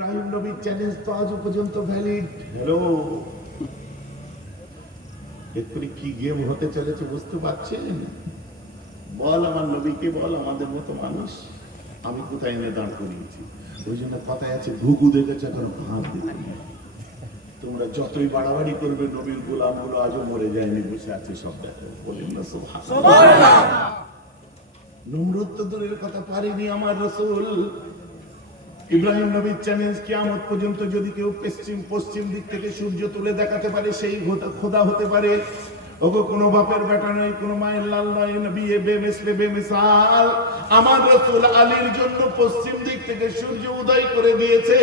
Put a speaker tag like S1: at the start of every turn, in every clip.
S1: ইব্রাহিম নবীর চ্যালেঞ্জ তো আজও পর্যন্ত ভ্যালিড হ্যালো? এক্ষুনি কি গেম হতে চলেছে বুঝতে পারছেন? বল আমার নবীকে বল আমাদের মতো মানুষ। আমি কোথায় এনে দাঁড় করিয়েছি? ওই জন্য কথায় আছে ঘুঘু দেখেছে এখন দেখি তোমরা যতই বাড়াবাড়ি করবে নবীর গোলামগুলো আজও মরে যায়নি বসে আছে সব দেখো। বলেন না সুবহানাল্লাহ। নমরুদ তো দূরের কথা পারেনি আমার রসুল। ইব্রাহিম নবীর চ্যালেঞ্জ কিয়ামত পর্যন্ত যদি কেউ পশ্চিম পশ্চিম দিক থেকে সূর্য তুলে দেখাতে পারে, সেই খোদা- হতে পারে। ওগো, কোনো বাপের বেটা নয় কোনো মায়ের লাল নয় বেমিসলে বেমিসাল। আমার রসুল আলীর জন্য পশ্চিম দিক থেকে সূর্য উদয় করে দিয়েছে।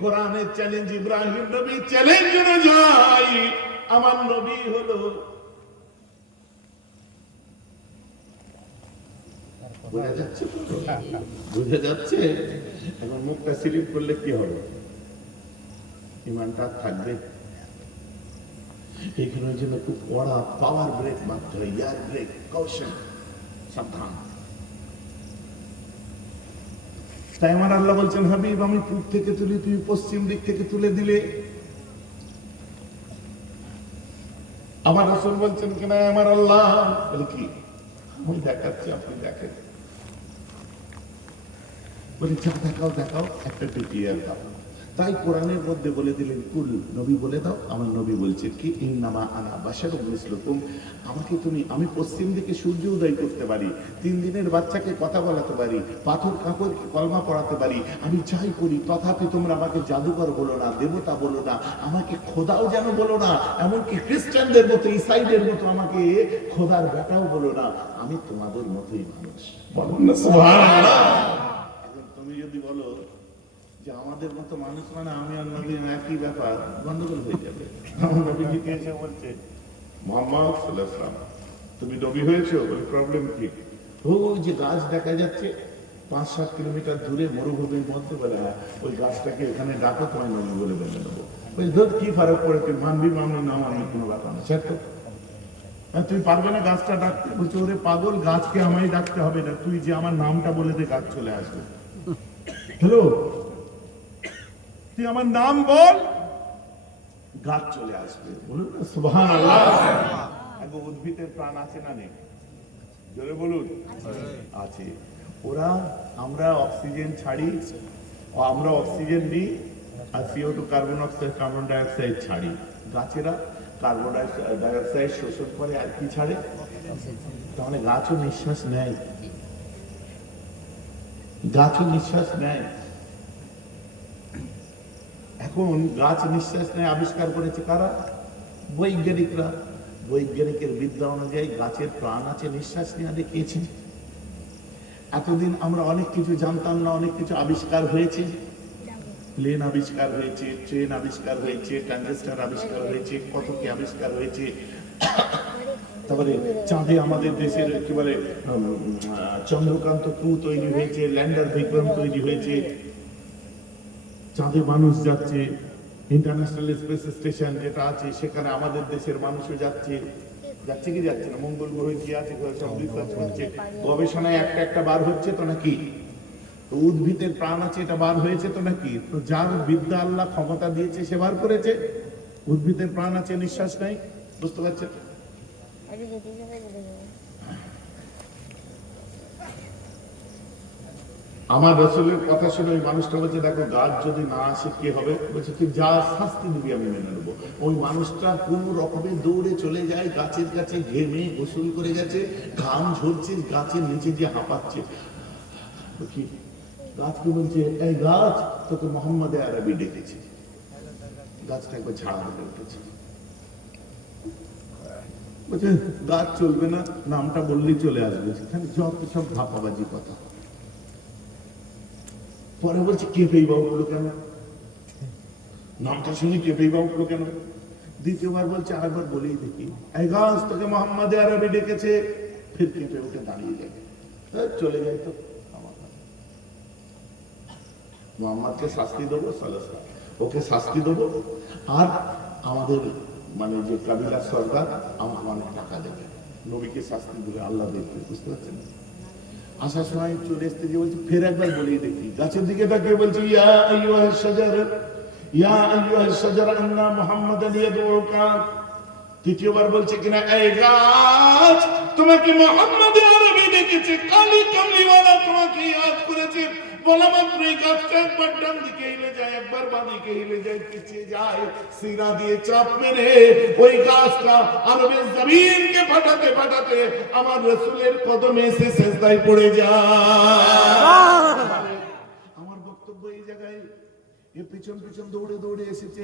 S1: কোরআনের চ্যালেঞ্জ ইব্রাহিম নবী চ্যালেঞ্জ আমার নবী হলো বোঝা যাচ্ছে? বোঝা যাচ্ছে? এখন মুখটা স্লিপ করলে কি হবে? ইমানটা থাকবে? জন্য খুব কড়া পাওয়ার ব্রেক ইয়ার ব্রেক কৌশল সাবধান। তাই আমার আল্লাহ বলছেন, হাবিব, আমি পূব থেকে তুলি, তুই পশ্চিম দিক থেকে তুলে দিলে। আমার রাসূল বলছেন, কিনা আমার আল্লাহ? বলে কি? আমি দেখাচ্ছি আপনি দেখেন। বলে দেখাও দেখাও একটা পিটিআর দাও। তাই কোরআনের মধ্যে বলে দিলেন কুল নবী বলে দাও আমার নবী বলছে কি ইন্নামা আনা বাসার মিসলুকুম। আমাকে তুমি আমি পশ্চিম দিকে সূর্য উদয় করতে পারি তিন দিনের বাচ্চাকে কথা বলাতে পারি পাথর কাপড়কে কলমা পড়াতে পারি আমি যাই করি তথাপি তোমরা আমাকে জাদুকর বলো না দেবতা বলো না আমাকে খোদাও যেন বলো না এমনকি খ্রিস্টানদের মতো ইসাইদের মতো আমাকে খোদার বেটাও বলো না আমি তোমাদের মতোই মানুষ। বলুন না তুমি যদি বলো যে আমাদের মতো মানুষ মানে আমি আর নবী একই ব্যাপার গন্ডগোল হয়ে যাবে। আমার নবীজিকে এসে বলছে মোহাম্মদ সাল্লাল্লাহু তুমি নবী হয়েছো বলে প্রবলেম কি? ও যে গাছ দেখা যাচ্ছে পাঁচ সাত কিলোমিটার দূরে মরুভূমির মধ্যে বলে হ্যাঁ ওই গাছটাকে এখানে ডাকো তোমায় নবী বলে বেঁধে দেবো ওই ধর কি ফারাক পড়েছে মানবি মানবি না মানবি কোনো ব্যাপার না। সে তো। হ্যাঁ, তুই পারবে না গাছটা ডাকতে? বলছে ওরে পাগল গাছকে আমায় ডাকতে হবে না তুই যে আমার নামটা বলে দে গাছ চলে আসবে। হ্যালো? তুই আমার নাম বল। গাছ চলে আসবে। বলুন না সুবহান আল্লাহ একদম উদ্ভিদের প্রাণ আছে না নেই? জোরে বলুন। আছে। ওরা আমরা অক্সিজেন ছাড়ি ও আমরা অক্সিজেন নিই আর C O two carbon oxide carbon dioxide ছাড়ি। গাছেরা কার্বন ডাইঅক্সাইড শোষণ করে আর কি ছাড়ে? তাহলে গাছও নিঃশ্বাস নেয়। গাছও নিঃশ্বাস নেয়। এখন গাছ নিঃশ্বাস নেয়, আবিষ্কার করেছে কারা? বৈজ্ঞানিকরা। বৈজ্ঞানিকের বিদ্যা অনুযায়ী গাছের প্রাণ আছে, নিঃশ্বাস নেওয়া দেখিয়েছে। এতদিন আমরা অনেক কিছু জানতাম না, অনেক কিছু আবিষ্কার হয়েছে। প্লেন আবিষ্কার হয়েছে, ট্রেন আবিষ্কার হয়েছে, ট্রানজিস্টার আবিষ্কার হয়েছে কত কি আবিষ্কার হয়েছে। তারপরে চাঁদে আমাদের দেশের কি বলে চন্দ্রকান্ত টু তৈরি হয়েছে, ল্যান্ডার বিক্রম তৈরি হয়েছে। চাঁদে মানুষ যাচ্ছে ইন্টারন্যাশনাল স্পেস স্টেশন যেটা আছে, সেখানে আমাদের দেশের মানুষও যাচ্ছে। যাচ্ছে কি যাচ্ছে না? মঙ্গল গ্রহে কি আছে সব রিসার্চ হচ্ছে গবেষণায় একটা একটা বার হচ্ছে তো নাকি? তো উদ্ভিদের প্রাণ আছে, এটা বার হয়েছে তো নাকি? তো যার বিদ্যা আল্লাহ ক্ষমতা দিয়েছে, সে বার করেছে। উদ্ভিদের প্রাণ আছে, নিঃশ্বাস নাই। বুঝতে পারছেন
S2: আরে যেতে যাবে যেতে যাবে
S1: আমার রসুলের কথা শুনে ওই মানুষটা বলছে, দেখো, গাছ যদি না আসে, কি হবে? বলছে তুই যা শাস্তি দিবি আমি মেনে নেব। ওই মানুষটা কোন রকমে দৌড়ে চলে যায়, গাছের কাছে ঘেমে গোসল করে গেছে, ঘাম ঝরছে, গাছের নিচে যে হাঁপাচ্ছে। গাছকে বলছে? এই গাছ তোকে মোহাম্মদ আরবি ডেকেছে। গাছটা একবার ঝাড়া হয়ে উঠেছে। বলছে, গাছ চলবে না, নামটা বললেই চলে আসবে। সেখানে যত সব ধাপাবাজি কথা। পরে বলছে কেঁপেই বা উঠল কেন? নামটা শুনে কেঁপেই বা উঠল কেন? দ্বিতীয়বার বলছে, আরেকবার বলেই দেখি। তোকে মোহাম্মদ আরবি ডেকেছে। ফির কেঁপে উঠে দাঁড়িয়ে যাবে চলে যাই তো মোহাম্মদকে শাস্তি দেবো ওকে শাস্তি দেবো। আর আমাদের মানে যে সরকার, আমাকে অনেক টাকা দেবে। নবীকে শাস্তি দিলে আল্লাহ দেখবে, বুঝতে পারছেন? আসার সময় চলে আসতে গিয়ে বলছি, ফের একবার বলিয়ে দেখি। গাছের দিকে তাকিয়ে বলছি, ইয়া ইয়া তৃতীয়বার বলছে কিনা, এই গাছ, তোমাকে মোহাম্মদ আরবি দেখেছে। কালি কামলিওয়ালা তোমাকে ইয়াদ করেছে। যায়, একবার যায় সিরা দিয়ে চাপ ওই গাছটা ফাটাতে ফাটাতে আমার কদমে এসে পড়ে আমার বক্তব্য এই জায়গায়, এ পিছন পিছন দৌড়ে দৌড়ে এসেছে।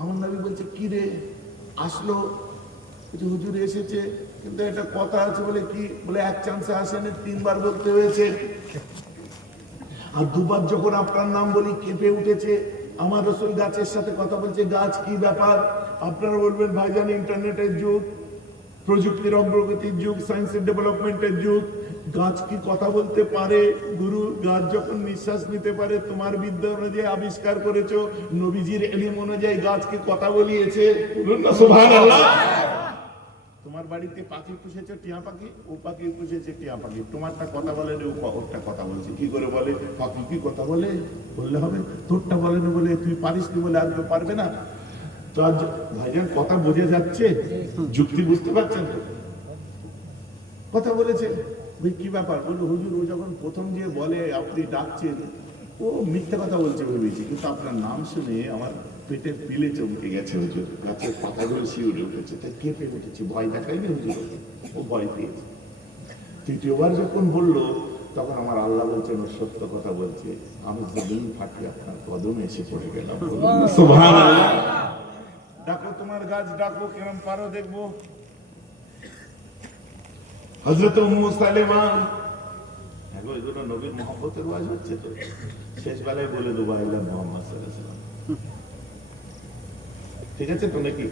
S1: আমার নবী বলছে, কি রে? আসলো? হুজুর এসেছে। কিন্তু একটা কথা আছে বলে কি, বলে এক চান্সে আসেনি, তিনবার বলতে হয়েছে। আর দুবার যখন আপনার নাম বলি কেঁপে উঠেছে, আমার রসুল গাছের সাথে কথা বলছে, গাছ কি ব্যাপার? আপনারা বলবেন, ভাইজান, ইন্টারনেটের যুগ, প্রযুক্তির অগ্রগতির যুগ, সায়েন্সের ডেভেলপমেন্টের যুগ। গাছ কি কথা বলতে পারে? গুরু, গাছ যখন নিঃশ্বাস নিতে পারে, তোমার বিদ্যা অনুযায়ী আবিষ্কার করেছ, নবীজির এলিম অনুযায়ী গাছকে কথা বলিয়েছে? বলুন না তোমার বাড়িতে পাখি পুষেছে টিয়া পাখি? ও পাখি পুষেছে টিয়া পাখি। তোমারটা কথা বলে না, ও ওরটা কথা বলছে। কি করে বলে? পাখি কি কথা বলে? বললে হবে। তোরটা বলে না বলে তুই পারিস নি বলে আর পারবে না। তো আজ ভাইজান কথা বোঝা যাচ্ছে? যুক্তি বুঝতে পারছেন কথা বলেছে। কি ব্যাপার? বলল হুজুর ও যখন প্রথম যে বলে আপনি ডাকছেন ও মিথ্যা কথা বলছে ভেবেছি কিন্তু আপনার নাম শুনে আমার পেটের পিলে চমকে গেছে হুজুর। গাছের পাতাগুলো শিউরে উঠেছে তাই কেঁপে উঠেছে ভয় দেখায়নি হুজুর? ও ভয় পেয়েছে। তৃতীয়বার যখন বলল তখন আমার আল্লাহ বলছেন ও সত্য কথা বলছে। আমি জমিন ফাটি আপনার কদমে এসে পড়ে গেলাম। ডাকো তোমার গাছ ডাকো কেমন পারো দেখব। হজরত মুসালেমান ওয়াজ হচ্ছে তো। শেষ বেলায় বলে দেবো মোহাম্মদ ঠিক আছে তো নাকি?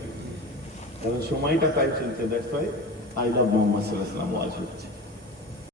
S1: কারণ সময়টা তাই চলছে that's why I love Mohamed Salah ওয়াজ হচ্ছে।